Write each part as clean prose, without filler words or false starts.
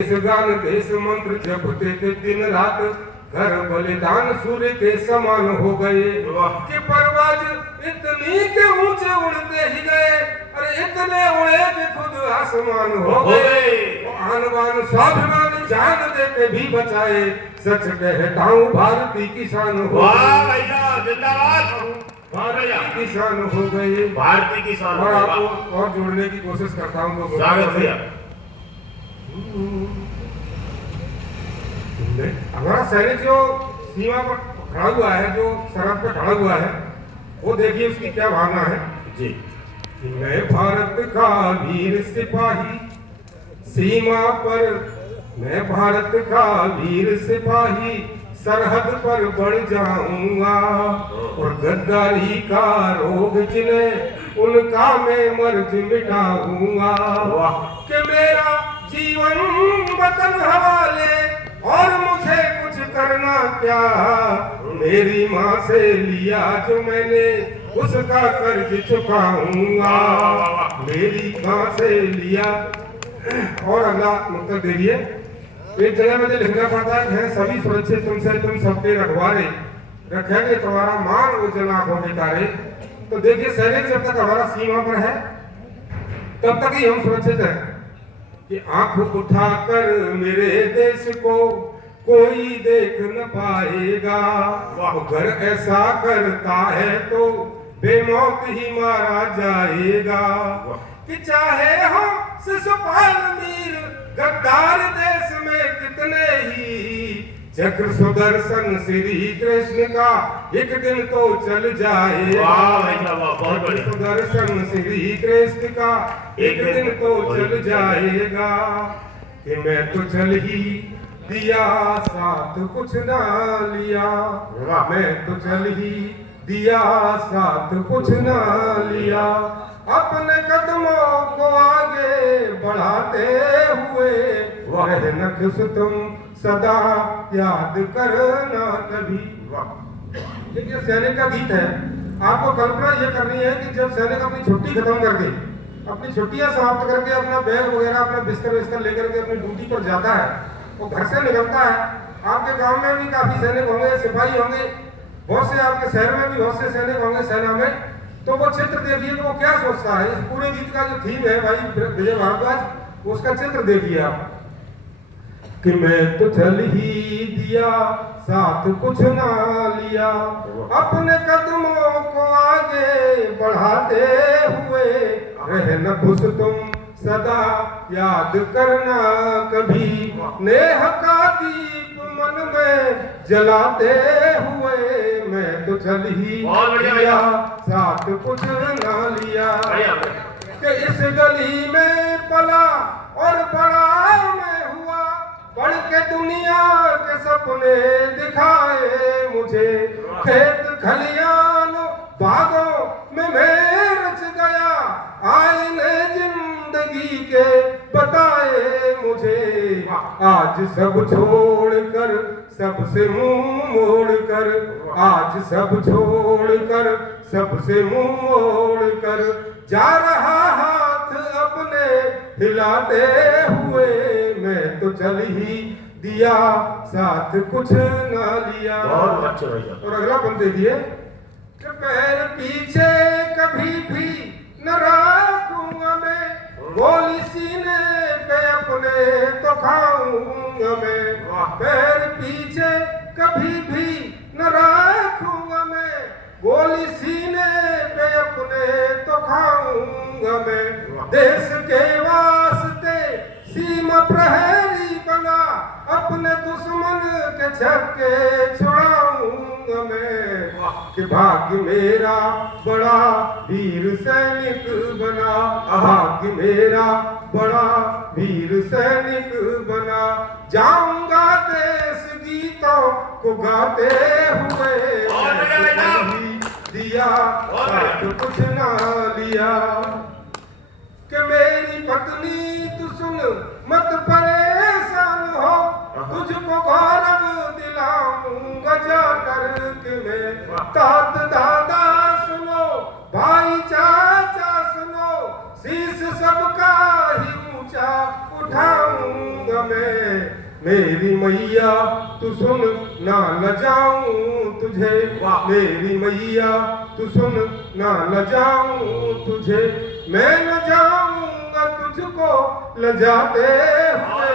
देश गान देश मंत्र जपते थे दिन रात, घर बलिदान सूर्य के समान हो गए। कि परवाज इतनी के ऊंचे उड़ते ही गए, अरे इतने उड़े कि खुद आसमान हो गए। आन बान स्वाभिमान जान देते भी बचाए, सच कहता हूँ भारतीय किसान हो गए। भारतीय किसान हो गए, भारतीय किसान। और आपको और जोड़ने की कोशिश करता हूँ। स्वागत भैया। हमारा सैनिक जो सीमा पर खड़ा हुआ है, जो सरहद पर खड़ा हुआ है, वो देखिए उसकी क्या भावना है जी। कि मैं भारत का वीर सिपाही, सीमा पर मैं भारत का वीर सिपाही, सरहद पर बढ़ जाऊंगा और गद्दारी का रोग जिन्हें उनका मैं मर्ज मिटाऊंगा। कि मेरा जीवन वतन हवाले और मुझे कुछ करना क्या, मेरी माँ से लिया जो मैंने उसका कर्ज चुकाऊंगा। मेरी माँ से लिया। और अगला उत्तर दे दिए। एक जगह मुझे लिखना पड़ता है, सभी सुरक्षित तुमसे तुम सबके रखवारे, रखेंगे तुम्हारा मान उज्जवल आंखों के तारे। तो देखिए सैनिक जब तक हमारा सीमा पर है तब तक ही हम सुरक्षित हैं। कि आंख उठाकर मेरे देश को कोई देख न पाएगा, अगर ऐसा करता है तो बेमौत ही मारा जाएगा। कि चाहे हो शिशुपाल वीर गद्दार देश में कितने ही, चक्र सुदर्शन श्री कृष्ण का एक दिन तो चल जाएगा। सुदर्शन श्री कृष्ण का एक दिन तो चल जाएगा। कि मैं तो चल ही दिया साथ कुछ ना लिया, मैं तो चल ही दिया साथ कुछ ना लिया। अपने कदमों को आगे बढ़ाते हुए रहना खुश तुम सदा याद करना कभी। ये सैनिक का गीत है। आपको कल्पना ये करनी है कि जब सैनिक अपनी छुट्टी खत्म करके, अपनी छुट्टियां समाप्त करके, अपना बैग वगैरह अपना बिस्तर लेकर के अपनी ड्यूटी पर जाता है, वो घर से निकलता है। आपके गांव में भी काफी सैनिक होंगे, सिपाही होंगे, बहुत से आपके शहर में भी बहुत से सैनिक होंगे सेना में। तो वो चित्र देखिए कि वो क्या सोचता है। इस पूरे गीत का जो थीम है भाई विजय भारद्वाज, उसका चित्र देखिए आप। कि मैं तो चल ही दिया साथ कुछ ना लिया, अपने कदमों को आगे बढ़ाते हुए रहना खुश तुम सदा याद करना कभी। नेह का दीप मन में जलाते हुए मैं तो चल ही दिया साथ कुछ ना लिया। कि इस गली में पला और बड़ा मैं हुआ, पढ़ के दुनिया के सपने दिखाए मुझे। खेत खलियान बागों में मैं रच गया, आईने जिंदगी के बताए मुझे। आज सब छोड़कर सबसे मुंह मोड़कर, आज सब छोड़कर सबसे मुंह मोड़कर जा रहा हाथ अपने हिलाते हुए मैं तो चल ही दिया साथ कुछ ना लिया। और अगला पंक्ति देखिए। कि पैर पीछे कभी भी न रखूंगा मैं, गोली सीने पे अपने तो खाऊंगा मैं। पैर पीछे कभी भी न रखूंगा मैं, गोली सीने पे अपने तो खाऊंगा मैं। देश के वास्ते सीमा प्रहरी बना, अपने दुश्मन के छक्के छुड़ाऊंगा मैं। कि भाग्य मेरा बड़ा वीर सैनिक बना, भाग्य मेरा बड़ा वीर सैनिक बना। जाऊंगा देश गीतों को गाते हुए, दिया साथ कुछ ना लिया। कि मेरी पत्नी तू सुन मत परेशान हो, तुझको गौरव दिलाऊंगा जाकर के मैं। तात दादा सुनो, भाई चाचा सुनो, शीश सबका ही ऊंचा उठाऊंगा मैं। मेरी मैया तू सुन ना लजाऊं तुझे, मेरी मैया तू सुन ना लजाऊं तुझे, मैं लजाऊंगा तुझको लजाते हुए,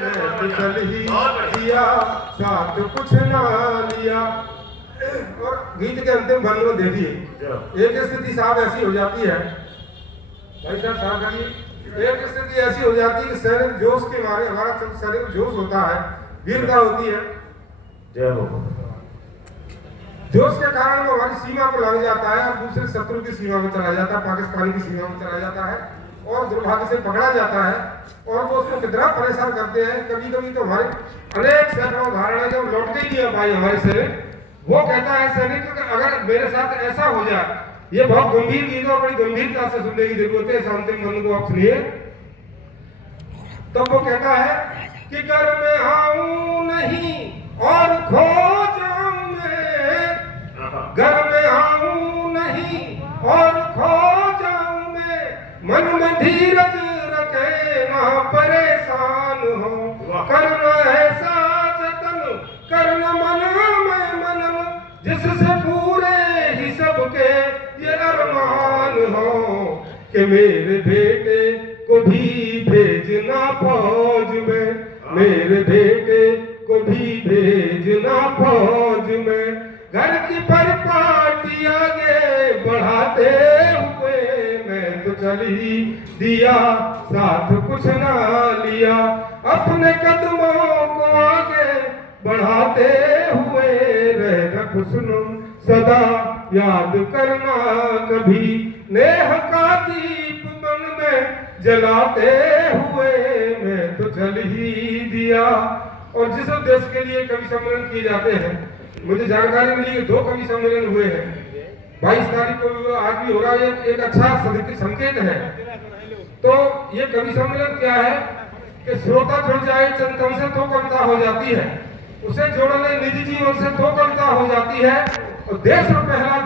मैं तो चल ही दिया साथ कुछ ना लिया। और गीत के अंतिम बंद में देखिए एक स्थिति साहब ऐसी हो जाती है, भाई साहब करिए, एक स्थिति ऐसी हो जाती है कि शरीर जोश के मारे, हमारा शरीर जोश होता है, वीरता होती है, जय हो, जोश के कारण वो हमारी सीमा पर लग जाता है और दूसरे शत्रु की सीमा में चला जाता है, पाकिस्तान की सीमा में चला जाता है और दुर्भाग्य से पकड़ा जाता है और वो उसको कितना परेशान करते हैं। कभी कभी तो हमारे अनेक सैकड़ों उदाहरण है जब लौटते ही नहीं है भाई हमारे शरीर। वो कहता है सैनिक कि अगर मेरे साथ ऐसा हो जाए, ये बहुत गंभीर चीज है, बड़ी गंभीरता से सुनने की जरूरत है, शांति मन को आप सुनिए। तब वो कहता है कि घर में आऊं नहीं और खो जाऊं मैं, घर में आऊं नहीं और खो जाऊं मैं, मन में धीरज रखे ना परेशान हो, करना ऐसा जतन करना मन में मनन, जिससे पूरे ही सबके ये अरमान हो, कि मेरे बेटे को भी भेजना फौज में, मेरे बेटे को भी भेजना फौज में, घर की परिपाटी आगे बढ़ाते हुए, मैं तो चल ही दिया साथ कुछ ना लिया, अपने कदमों को आगे बढ़ाते हुए, रहना खुशनुम सदा याद करना कभी, नेह का दीप मन में जलाते हुए, मैं तो चल ही दिया। और जिस उद्देश्य के लिए कवि सम्मेलन किए जाते हैं, मुझे जानकारी मिली कि 2 कवि सम्मेलन हुए हैं, 22 तारीख को आज भी हो रहा है, एक अच्छा संकेत है। तो ये कवि सम्मेलन क्या है कि श्रोता जुड़ जाए, चंदन से 2 कविता हो जाती है, उसे जोड़ने निजी जीवन से 2 कविता हो जाती है और देश में पहला